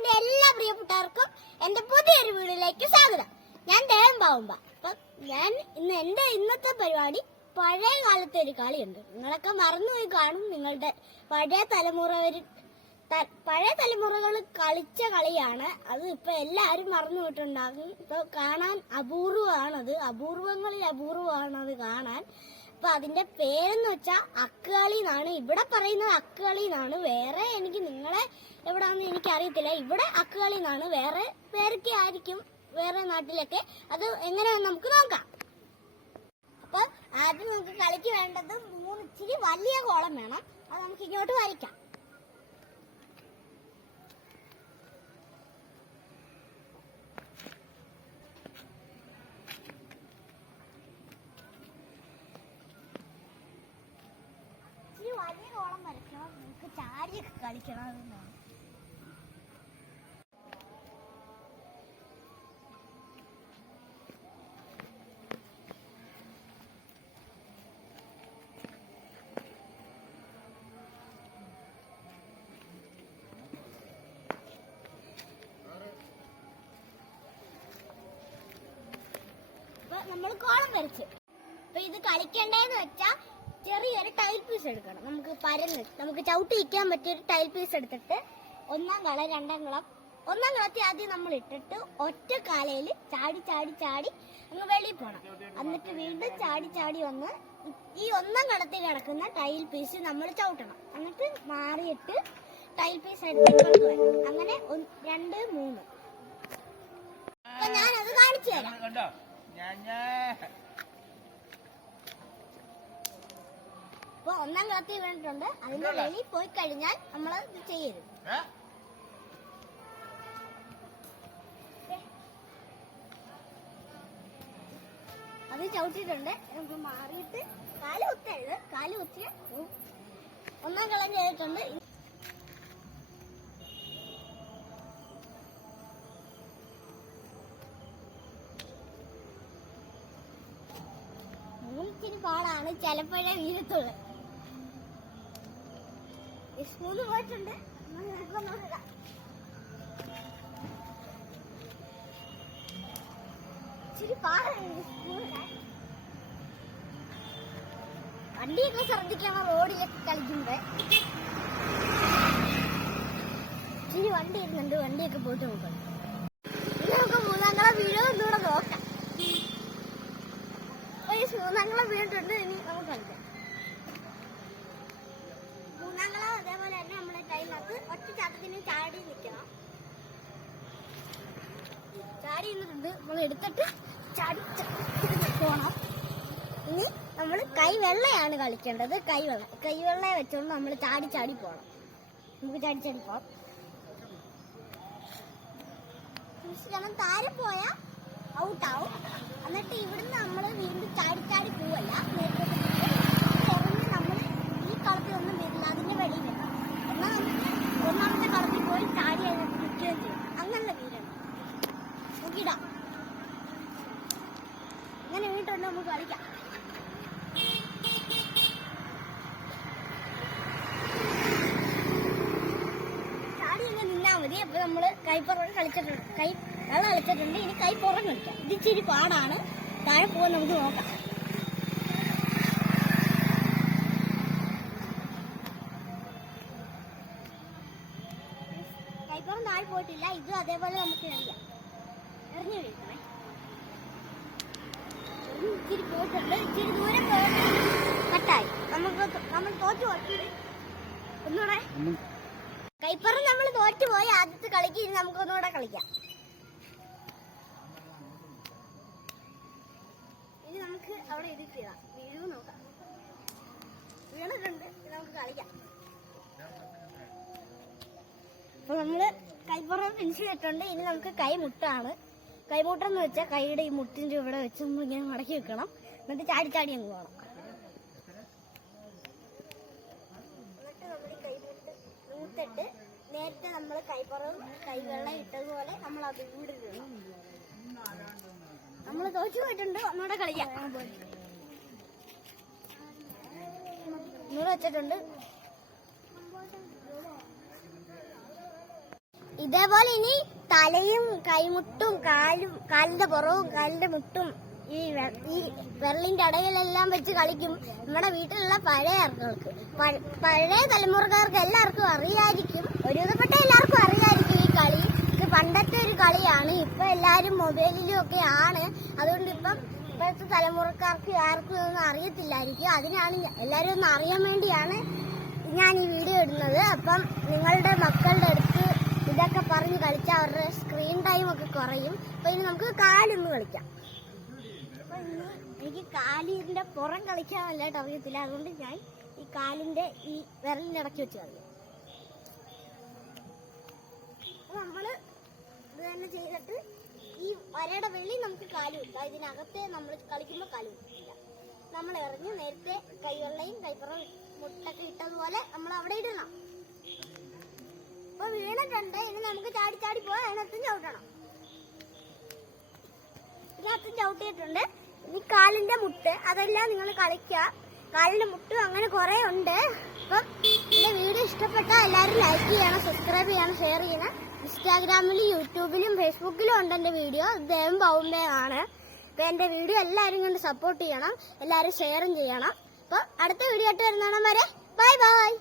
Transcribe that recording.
എന്റെ എല്ലാ പ്രിയപ്പെട്ടവർക്കും എന്റെ പുതിയൊരു വീഡിയോയിലേക്ക് സ്വാഗതം. ഞാൻ ദേവൻ പാവുമ്പ. അപ്പൊ ഞാൻ ഇന്നത്തെ പരിപാടി പഴയ കാലത്തെ ഒരു കളിയുണ്ട്. നിങ്ങളൊക്കെ മറന്നുപോയി കാണും. നിങ്ങളുടെ പഴയ തലമുറകൾ കളിച്ച കളിയാണ് അത്. ഇപ്പൊ എല്ലാരും മറന്നു പോയിട്ടുണ്ടാകും. ഇപ്പൊ കാണാൻ അപൂർവമാണത്, അപൂർവങ്ങളിൽ അപൂർവമാണത് കാണാൻ. അപ്പൊ അതിന്റെ പേരെന്ന് വെച്ചാൽ അക്കുകളി എന്നാണ്. ഇവിടെ പറയുന്നത് അക്കുകളി എന്നാണ്. വേറെ നിങ്ങളെ എവിടാന്ന് എനിക്ക് അറിയത്തില്ല. ഇവിടെ അക്കുകളി എന്നാണ്. വേറെ പേരൊക്കെ ആയിരിക്കും വേറെ നാട്ടിലൊക്കെ. അത് എങ്ങനെയാന്ന് നമുക്ക് നോക്കാം. അപ്പൊ ആദ്യം നമുക്ക് കളിക്ക് വേണ്ടത് 3 ഇച്ചിരി വലിയ കോളം വേണം. അത് നമുക്ക് ഇങ്ങോട്ട് വരയ്ക്കാം. വലിയ കോളം വരയ്ക്കണം. നമുക്ക് ചാടിയൊക്കെ കളിക്കണം. അതെന്നാണ് നമ്മൾ കോളം വരച്ച്. അപ്പൊ ഇത് കളിക്കണ്ടേന്ന് വെച്ചാ ചെറിയൊരു ടൈൽ പീസ് എടുക്കണം. നമുക്ക് ചവിട്ടി ഇരിക്കാൻ പറ്റിയൊരു ടൈൽ പീസ് എടുത്തിട്ട് ഒന്നാം കളത്തിൽ ആദ്യം നമ്മൾ ഇട്ടിട്ട് ഒറ്റ കാലയിൽ ചാടി ചാടി ചാടി അങ്ങ് വെളിയിൽ പോണം. എന്നിട്ട് വീണ്ടും ചാടി ചാടി വന്ന് ഈ ഒന്നാം കളത്തിൽ കിടക്കുന്ന ടൈൽ പീസ് നമ്മൾ ചവിട്ടണം. എന്നിട്ട് മാറിയിട്ട് ടൈൽ പീസ് എടുത്തിട്ട് വരണം. അങ്ങനെ 2, 3. അപ്പൊ ഞാനത് കാണിച്ചു തരാം. അപ്പൊ ഒന്നാം കളത്തിൽ വീണിട്ടുണ്ട്. അതിന്റെ വെളിയിൽ പോയി കഴിഞ്ഞാൽ നമ്മൾ ഇത് ചെയ്യരുത്. അത് ചവിട്ടിട്ടുണ്ട്. നമുക്ക് മാറിയിട്ട് കാല് കുത്തരുത്. കാല് കുത്തിയ ഒന്നാം കളം ചെയ്തിട്ടുണ്ട്. ഇച്ചിരി പാടാണ്, ചിലപ്പോഴേ വീഴത്തുള്ളു. സ്പൂണ് പോയിട്ടുണ്ട്. ഇച്ചിരി പാടാണ് സ്പൂണ്. വണ്ടിയൊക്കെ ശ്രദ്ധിക്കണം റോഡിലൊക്കെ കളിക്കുമ്പോ. ഇച്ചിരി വണ്ടി ഇരുന്നുണ്ട്. വണ്ടിയൊക്കെ പോയിട്ട് നോക്കണം. നമുക്ക് 3-ാം കളം വീഴോ എന്നൂടെ നോക്കാം. 3-ാം കളം വീണിട്ടുണ്ട്. ഇനി നമുക്ക് കളിക്കാം. 3-ാം കളം അതേപോലെ തന്നെ നമ്മളെ ടൈമിനകത്ത് ഒറ്റ ചാട്ടത്തിന് ചാടി നിൽക്കണം. ചാടി നിന്നിട്ടുണ്ട്. നമ്മൾ എടുത്തിട്ട് ചാടി പോണം. ഇനി നമ്മൾ കൈവെള്ളയാണ് കളിക്കേണ്ടത്. കൈവെള്ള വെച്ചോണ്ട് നമ്മൾ ചാടി ചാടി പോണം. നമുക്ക് ചാടി ചാടി പോവാം. കാരണം താരം പോയാൽ ഔട്ടാവും. എന്നിട്ട് ഇവിടുന്ന് നമ്മൾ വീണ്ടും ചാടി ചാടി പോവല്ല. നമ്മൾ ഈ കളത്തിൽ ഒന്നും വരില്ല. അതിന്റെ വെളിയിൽ വരണം. എന്നാൽ നമുക്ക് ഒന്നാമത്തെ കളത്തിൽ പോയി ചാടി നിൽക്കുകയും ചെയ്യും. അങ്ങനത്തെ വീരാണ്. നോക്കിയിടാം. അങ്ങനെ വീണ്ടുണ്ട്. നമുക്ക് കളിക്കാം. ചാടി ഇങ്ങനെ നിന്നാ മതി. അപ്പൊ നമ്മള് കൈപ്പുറം കളിച്ചിട്ടുണ്ട്. വെള്ളം കളിച്ചിട്ടുണ്ട്. ഇനി കൈ പുറം കളിക്കാം. ഇത് ഇച്ചിരി പാടാണ്. താഴെ പോകാൻ നമുക്ക് നോക്കാം. കൈപ്പുറം താഴെ പോയിട്ടില്ല. ഇത് അതേപോലെ നമുക്ക് എറിയാം. എറിഞ്ഞു വീഴ്ത്തണേ. ഇച്ചിരി പോയിട്ടുണ്ട്. ഇച്ചിരി ദൂരം പോയിട്ട് കട്ടായി. നമ്മൾ തോറ്റു പോയി. ഒന്നുകൂടെ കൈപ്പുറം നമ്മൾ തോറ്റുപോയി. ആദ്യത്തെ കളിക്ക് ഇനി നമുക്കൊന്നുകൂടെ കളിക്കാം. ഇനി നമുക്ക് അവിടെ എഡിറ്റ് വീഴും നോക്കാം. വീണിട്ടുണ്ട്. നമുക്ക് കളിക്കാം. അപ്പൊ നമ്മള് കൈപ്പുറം ഫിനിഷ് ചെയ്തിട്ടുണ്ട്. ഇനി നമുക്ക് കൈമുട്ടാണ്. കൈമുട്ടെന്ന് വെച്ചാൽ കൈയുടെ ഈ മുട്ടിന്റെ ഇവിടെ വെച്ച് നമ്മൾ ഇങ്ങനെ മടക്കി വെക്കണം. എന്നിട്ട് ചാടി ചാടി അങ്ങ് പോകണം. എന്നിട്ട് നമ്മൾ ഈ കൈമുട്ട് നൂത്തിട്ട് നേരത്തെ നമ്മൾ കൈപ്പുറവും കൈവെള്ളം ഇട്ടതുപോലെ നമ്മൾ അത് വീടിടണം. നമ്മൾ തോച്ചു പോയിട്ടുണ്ട്. ഒന്നുകൂടെ കളിക്കാം. ഒന്നുകൂടെ വെച്ചിട്ടുണ്ട്. ഇതേപോലെ ഇനി തലയും കൈമുട്ടും കാലിന്റെ പുറവും കാലിന്റെ മുട്ടും ഈ വിരലിന്റെ അടയിലെല്ലാം വെച്ച് കളിക്കും നമ്മുടെ വീട്ടിലുള്ള പഴയ ആൾക്കാർക്ക്. പഴയ തലമുറക്കാർക്ക് എല്ലാവർക്കും അറിയായിരിക്കും, ഒരുവിധപ്പെട്ട എല്ലാവർക്കും അറിയായിരിക്കും ഈ കളി. ഇത് പണ്ടത്തെ ഒരു കളിയാണ്. ഇപ്പൊ എല്ലാരും മൊബൈലിലും ഒക്കെ ആണ്. അതുകൊണ്ട് ഇപ്പോഴത്തെ തലമുറക്കാർക്ക് ആർക്കും ഒന്നും അറിയത്തില്ലായിരിക്കും. അതിനാണ് എല്ലാരും ഒന്ന് അറിയാൻ വേണ്ടിയാണ് ഞാൻ ഈ വീഡിയോ ഇടുന്നത്. അപ്പം നിങ്ങളുടെ മക്കളുടെ അടുത്ത് ഇതൊക്കെ പറഞ്ഞ് കളിച്ചാൽ അവരുടെ സ്ക്രീൻ ടൈം ഒക്കെ കുറയും. അപ്പൊ ഇനി നമുക്ക് കാലൊന്ന് കളിക്കാം. അപ്പൊ ഇന്ന് എനിക്ക് കാലിന്റെ പുറം കളിക്കാൻ നല്ലതായിട്ട് അറിയത്തില്ല. അതുകൊണ്ട് ഞാൻ ഈ കാലിന്റെ ഈ വിരലിന്റെ ഇടയ്ക്ക് വെച്ച് കളിക്കും. നമ്മള് ഇത് തന്നെ ചെയ്തിട്ട് ഈ വരയുടെ വെള്ളി നമുക്ക് കാല് വെക്കാം. ഇതിനകത്തെ നമ്മൾ കളിക്കുമ്പോൾ കാല് വെക്കില്ല. നമ്മൾ എറിഞ്ഞ് നേരത്തെ കൈവെള്ളയും കൈപ്പുറം മുട്ടൊക്കെ ഇട്ടതുപോലെ നമ്മൾ അവിടെ ഇടണം. അപ്പൊ വീണിട്ടുണ്ട്. ഇനി നമുക്ക് ചാടി ചാടി പോയാൽ അതിനകത്തും ചവിട്ടണം. ഇതിനകത്തും ചവിട്ടിയിട്ടുണ്ട്. ഇനി കാലിന്റെ മുട്ട് അതെല്ലാം നിങ്ങൾ കളിക്കുക. കാലിന്റെ മുട്ടും അങ്ങനെ കുറെ ഉണ്ട്. അപ്പം എന്റെ വീഡിയോ ഇഷ്ടപ്പെട്ടാൽ എല്ലാവരും ലൈക്ക് ചെയ്യണം, സബ്സ്ക്രൈബ് ചെയ്യണം, ഷെയർ ചെയ്യണം. ഇൻസ്റ്റാഗ്രാമിലും യൂട്യൂബിലും ഫേസ്ബുക്കിലും ഉണ്ട് എന്റെ വീഡിയോ. ദേവം ബൗംബെ ആണ്. അപ്പൊ എന്റെ വീഡിയോ എല്ലാവരും കണ്ട് സപ്പോർട്ട് ചെയ്യണം, എല്ലാവരും ഷെയറും ചെയ്യണം. അപ്പൊ അടുത്ത വീഡിയോ ആയിട്ട് വരുന്നതാണ് വരെ ബൈ ബൈ.